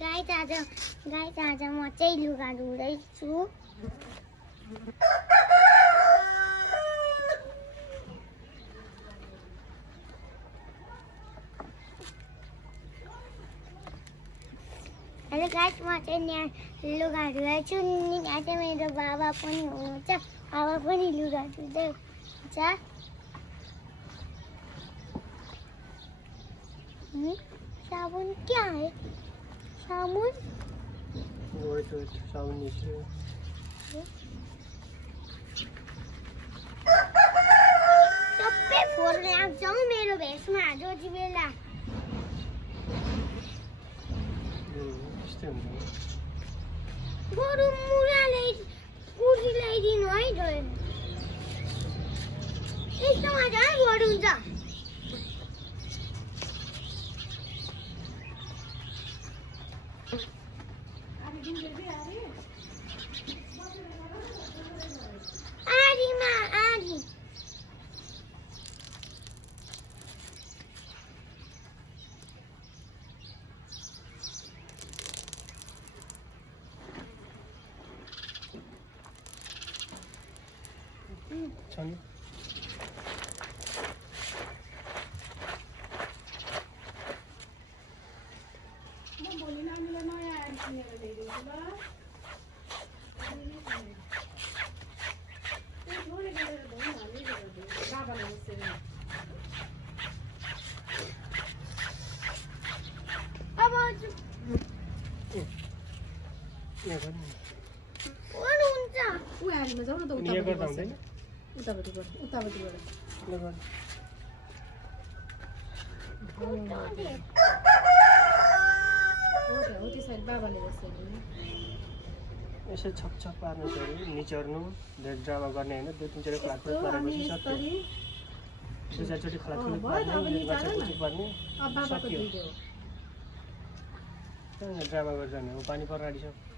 Guys आज म चाहिँ लुगा धुँदैछु। हेलो गाइस म चाहिँ यहाँ लुगा धुँदैछु नि। यहाँ चाहिँ मेरो बाबा पनि हुनुहुन्छ। बाबा पनि लुगा धुँदै हुन्छ। साबुन क्या है? साबुन साबुन नीचे सबै फोहोर लाग्छ हौ मेरो भेषमा जति बेला। बरु कुर्ती ल्याइदिनु है। यस्तोमा झन् फोहोर हुन्छ। आधी छन् यसो छप पार्नु पर्यो। निचर्नु धेरै ड्रामा गर्ने होइन। 2-3 चोटि खलाक पारेपछि सक्यो। 2-4 चोटि खलाक पार्ने सक्यो। ड्रामा गर्छ भने पानी पर्न आँटिसक्यो।